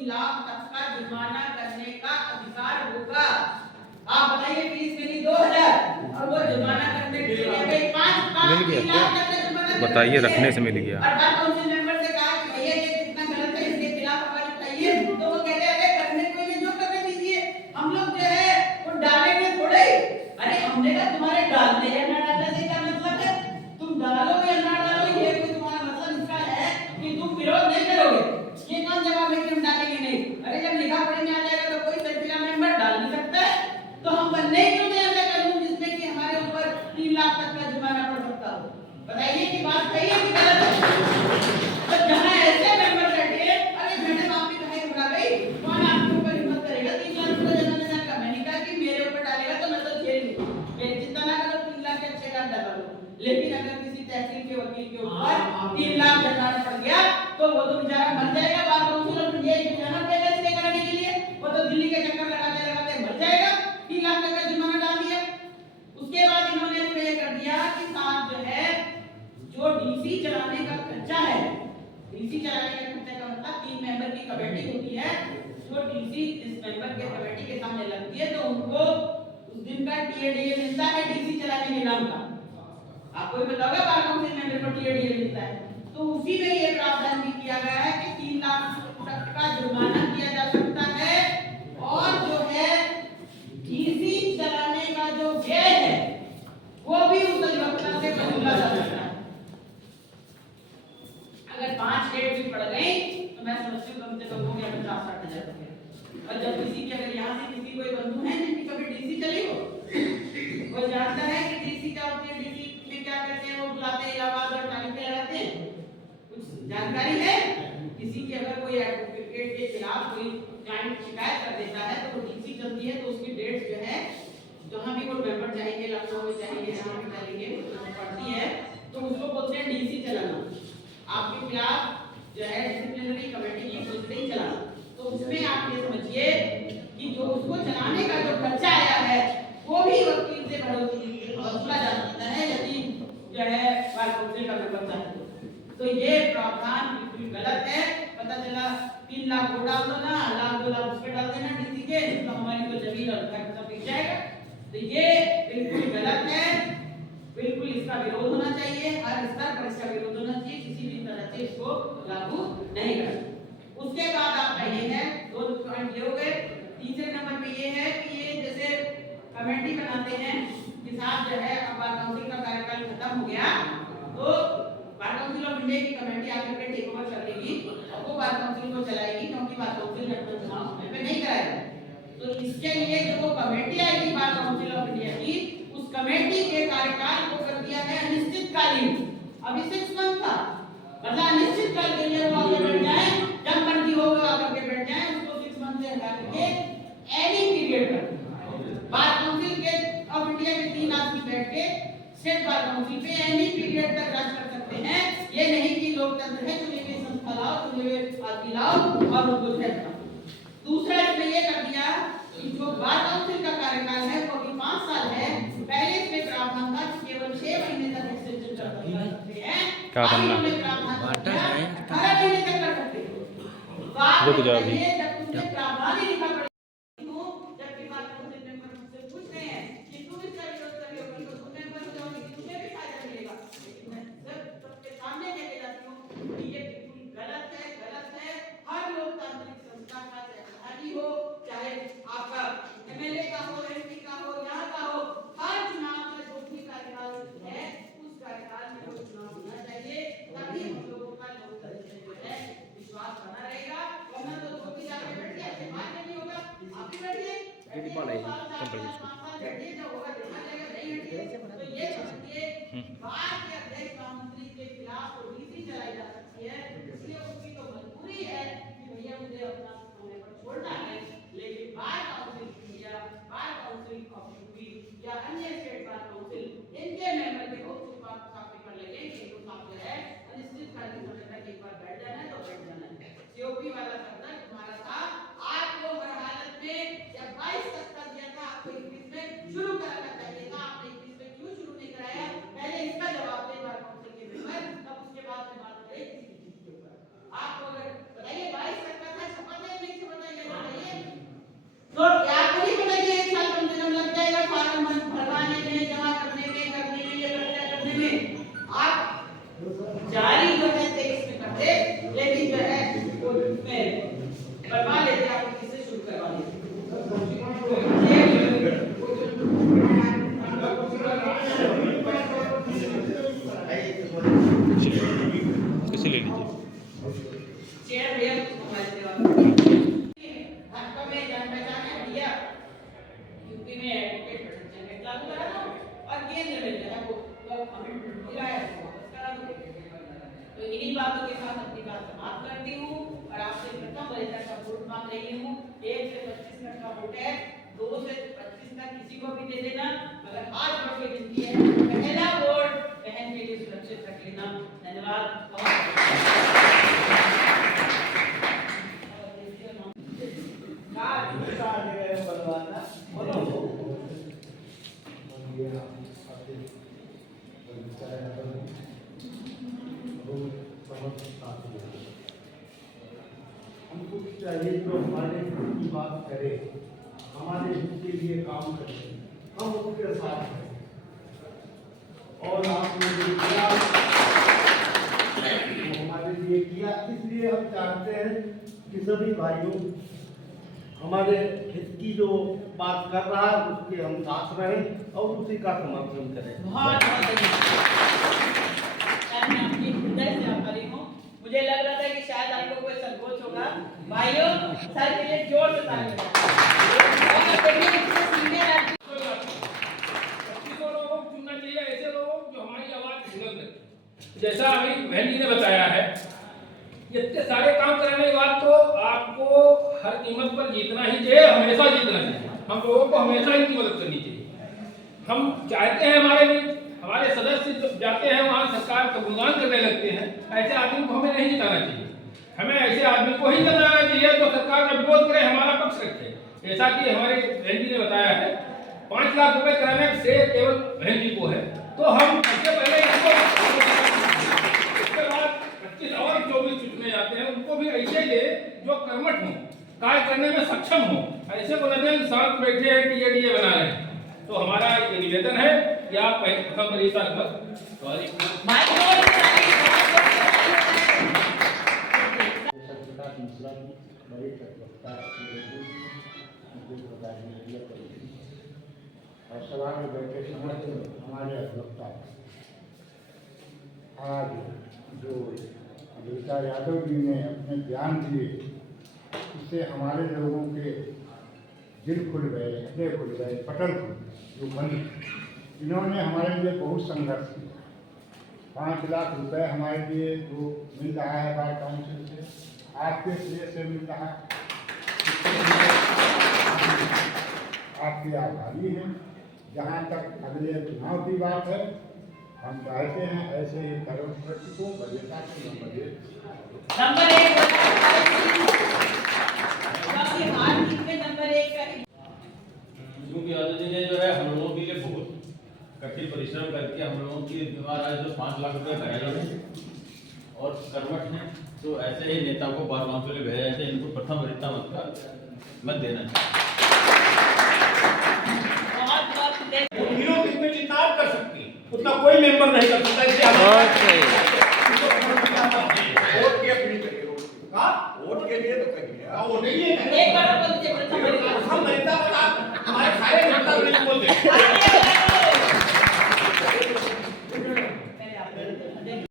3 लाख तक का जुर्माना करने का अधिकार होगा। आप बताइए फीस मेरी 2000 और वो जुर्माना करने के लिए गई 5 लाख तक का जुर्माना बताइए, रखने से मिल गया। और बार काउंसिल मेंबर से कहा कि भैया ये कितना गलत है, इसके खिलाफ आवाज उठाइए, तो वो कहते हैं अरे करने को इन्हें जो करने दीजिए, हम लोग जो है वो डालेंगे थोड़े ही। अरे हमने कहा तुम्हारे डालने या ना डालने से क्या मतलब है? तुम डालो या ना डालो ये कोई तुम्हारा मतलब इसका है कि तुम विरोध नहीं करोगे? ये कौन जवाब है कि हम डालेंगे नहीं? अरे जब लिखा पढ़ी में आ जाएगा तो कोई तहसील मेंबर डाल नहीं सकता है, तो हम बनने क्यों नहीं ऐसा कानून जिसमें कि हमारे ऊपर 3 लाख तक का जुर्माना पड़ सकता हो? बताइए कि बात सही है कि गलत है? तो जहां ऐसे मेंबर बैठे, अरे मैडम आप भी कहे घबरा गई, कौन आपके ऊपर हिम्मत करेगा 3 लाख रुपए जमा देने का? मैंने कहा कि मेरे ऊपर डालेगा तो मैं तो जेल में, मेरी चिंता ना करो, 3 लाख के 6 लाख डाल दो। लेकिन अगर किसी तहसील के वकील के ऊपर 3 लाख जमाना पड़ गया तो वो तो बेचारा मर जाएगा। बार काउंसिल ऑफ इंडिया की जाना पड़ेगा इसके कराने के लिए, वो तो दिल्ली के चक्कर लगाते लगाते मर जाएगा। 3 लाख तक का जुर्माना डाल दिया। उसके बाद इन्होंने इसमें ये कर दिया कि साथ जो है जो डीसी चलाने का खर्चा है, डीसी चलाने का खर्चा का मतलब 3 मेंबर की कमेटी होती है, जो डीसी इस मेंबर के कमेटी के सामने लगती है तो उनको उस दिन का टीएडीए मिलता है डीसी चलाने के नाम का। आपको भी पता होगा बार काउंसिल मेंबर को टीएडीए मिलता है, तो उसी में ये प्रावधान भी किया गया है कि 3 लाख तक का जुर्माना किया जा सकता है और जो है डीसी चलाने का जो व्यय है वो भी उस अधिवक्ता से वसूला जा सकता है। अगर 5 डेट भी पड़ गई तो मैं समझती हूँ कम से कम हो गया 50-60 हजार रुपये। और जब किसी के अगर यहाँ से किसी कोई बंधु है जिनकी कभी डीसी चली हो, वो जानता है कि डीसी क्या होती है, डीसी में क्या करते हैं, वो बुलाते हैं इलाहाबाद और तारीखें लगाते हैं। कुछ जानकारी है? किसी की अगर कोई एडवोकेट के खिलाफ कोई क्लाइंट शिकायत कर देता है तो वो डीसी चलती है, तो उसकी डेट जो है जहाँ भी वो मेंबर जाएंगे, लखनऊ में जाएंगे, जहाँ भी जाएंगे पड़ती है, तो उसको बोलते हैं डीसी चलाना। आपके खिलाफ जो है डिसिप्लिनरी कमेटी की प्रोसीडिंग चलाना। तो उसमें आप ये समझिए कि जो उसको चलाने का जो खर्चा आया है वो भी वकील से वसूला जा सकता है यदि जो है बार काउंसिल का मेंबर चाहे। तो ये प्रावधान बिल्कुल गलत है। पता चला 3 लाख वो डाल दो ना, लाख 2 लाख उसके डाल देना डीसी के, तो हमारी तो जमीन और घर सब बिक जाएगा। तो ये बिल्कुल गलत है, बिल्कुल इसका विरोध होना चाहिए, हर स्तर पर इसका विरोध होना चाहिए, किसी भी तरह से इसको लागू नहीं करना। उसके बाद आपका ये है 2 पॉइंट ये हो गए। तीसरे नंबर पे ये है कि ये जैसे कमेटी बनाते हैं कि साहब जो है अब बार काउंसिल का कार्यकाल खत्म हो गया तो बार काउंसिल ऑफ इंडिया की कमेटी आकर के टेक ओवर कर लेगी और वो बार काउंसिल को चलाएगी, क्योंकि बार काउंसिल का चुनाव समय पे नहीं कराएगा। तो इसके लिए जो वो कमेटी आएगी बार काउंसिल ऑफ इंडिया की, उस कमेटी के कार्यकाल को कर दिया है अनिश्चितकालीन। अभी 6 मंथ था, मतलब अनिश्चित काल के लिए वो आगे बैठ जाए, जब मर्जी हो वो आकर के बैठ जाए, उसको 6 मंथ से हटा करके एनी पीरियड पर बार काउंसिल के ऑफ इंडिया के 3 आदमी बैठ के स्टेट बार काउंसिल पे एनी पीरियड तक राज कर सकते हैं। ये नहीं कि लोकतंत्र है चुने हुए संस्था लाओ, चुने हुए आदमी लाओ और उनको भेजना। दूसरा इसमें ये कर दिया कि जो बार काउंसिल का कार्यकाल है वो अभी 5 साल है। पहले इसमें प्रावधान था कि केवल 6 महीने तक एक्सटेंशन कर सकते हैं, क्या बनना 18 महीने तक कर सकते हैं। रुक जाओ अभी। जब तुमने प्रावधान ही लिखा पड़े जबकि बार काउंसिल मेंबर मुझसे पूछ रहे हैं कि तुम इसका विरोध कर रहे हो, तो तुम मेंबर हो जाओगे, तुम्हें भी फायदा मिलेगा। लेकिन मैं सबके सामने कहके जाती हूँ कि ये बिल्कुल गलत है, गलत है। हर लोकतांत्रिक संस्था का चाहे हो, चाहे आपका एमएलए का हो, एमपी का हो, यहाँ का हो, हर चुनाव में जो भी कार्यकाल है उस कार्यकाल में वो चुनाव होना चाहिए, तभी हम लोगों का लोकतंत्र जो है विश्वास बना रहेगा। वरना तो जो भी जाके बैठिए, आपसे बात नहीं होगा, आप भी बैठिए, बैठिए 2 साल 4 साल बैठिए, जब होगा देखा जाएगा, नहीं बैठिए तो ये समझिए बार के अध्यक्ष महामंत्री के खिलाफ तो डीसी चलाई जा सकती है, इसलिए उसकी तो मजबूरी है कि भैया मुझे अपना समय पर छोड़ना है। लेकिन बार काउंसिल या बार काउंसिल ऑफ यूपी या अन्य स्टेट बार काउंसिल इनके मेंबर के बहुत से बात साफ पेपर लगे कि इनको साफ जो है अनिश्चितकालीन समय तक एक बार बैठ जाना है तो बैठ जाना है। सीओपी वाला शब्द तुम्हारा था, आपको हर हालत में जब 22 तक कर दिया था, आपको 21 में शुरू कराना चाहिए था, आपने 21 में क्यों शुरू नहीं कराया? पहले इसका जवाब करने में आप जारी जो है 23 में करते, लेकिन जो है वो उसमें करवा लेते, आप किससे शुरू करवा लेते। कैसे ले लीजिए चेयर भैया मोबाइल सेवा भाजपा में जान पहचान है भैया, यूपी में एडवोकेट प्रोटेक्शन लागू करा दो और केंद्र में जो है वो किराया करा दो। तो इन्हीं बातों के साथ अपनी बात समाप्त करती हूँ और आपसे प्रथम वरीयता का वोट मांग रही हूँ। 1 से 25 तक का वोट है, 2 से 25 तक किसी को भी दे देना, मगर हाथ जोड़ के विनती है पहला वोट बहन के लिए सुरक्षित रख लेना। धन्यवाद। हमको चाहिए तो हमारे हित की बात करे, हमारे हित के लिए काम करे, हम उसके साथ हैं। और आपने जो किया हमारे लिए किया, इसलिए हम चाहते हैं कि सभी भाइयों हमारे हित की जो बात कर रहा है उसके हम साथ रहें और उसी का समर्थन करें। बहुत मैं आपकी हृदय से आभारी हूँ। मुझे लग रहा था कि शायद आपको कोई संकोच होगा। भाइयों सर के लिए जोर से ताली बजाएं। लोगों को चुनना चाहिए, ऐसे लोगों जो हमारी आवाज बुलंद है। जैसा अभी बहन जी ने बताया है, इतने सारे काम कराने के बाद तो आपको हर कीमत पर जीतना ही चाहिए, हमेशा जीतना चाहिए। हम लोगों को हमेशा इनकी मदद करनी चाहिए। हम चाहते हैं हमारे सदस्य जाते हैं वहाँ सरकार का गुणगान करने लगते हैं, ऐसे आदमी को हमें नहीं जिताना चाहिए। हमें ऐसे आदमी को ही जिताना चाहिए जो सरकार का विरोध करे, हमारा पक्ष रखे। जैसा कि हमारे बहन जी ने बताया है 5 लाख रुपए कराने से केवल बहन जी को है, तो हम सबसे पहले इसको इसके बाद 25 और 24 चुनने जाते हैं, उनको भी ऐसे दे जो कर्मठ हो, कार्य करने में सक्षम हो। ऐसे को नहीं शांत बैठे हैं कि ये बना रहे हैं। तो हमारा ये निवेदन है कि आप प्रथम वरीयता और सभा में बैठे समय हमारे अध्यक्षता आज जो रीता यादव जी ने अपने बयान दिए, इससे हमारे लोगों के दिल खुल गए, हृदय खुल गए, पटल खुल जो बंद। इन्होंने हमारे लिए बहुत संघर्ष किया। 5 लाख रुपए हमारे लिए जो मिल रहा है बार काउंसिल से, आपके श्रेय से मिल रहा है, आपके आभारी हैं। जहाँ तक अगले चुनाव की बात है, हम चाहते हैं ऐसे ही कर्म प्रति को वरीयता से नंबर 1 क्योंकि यादव जी ने जो है हम लोगों के लिए बहुत कठिन परिश्रम करके हम लोगों की द्वारा जो 5 लाख रुपए कराए हैं और कर्मठ हैं, तो ऐसे ही नेता को बार बार के लिए भेजा जाए। इनको प्रथम वरीयता मत देना चाहिए। कर सकती उतना कोई मेंबर नहीं कर सकता। इसलिए वोट के लिए तो कहिए, वो नहीं है।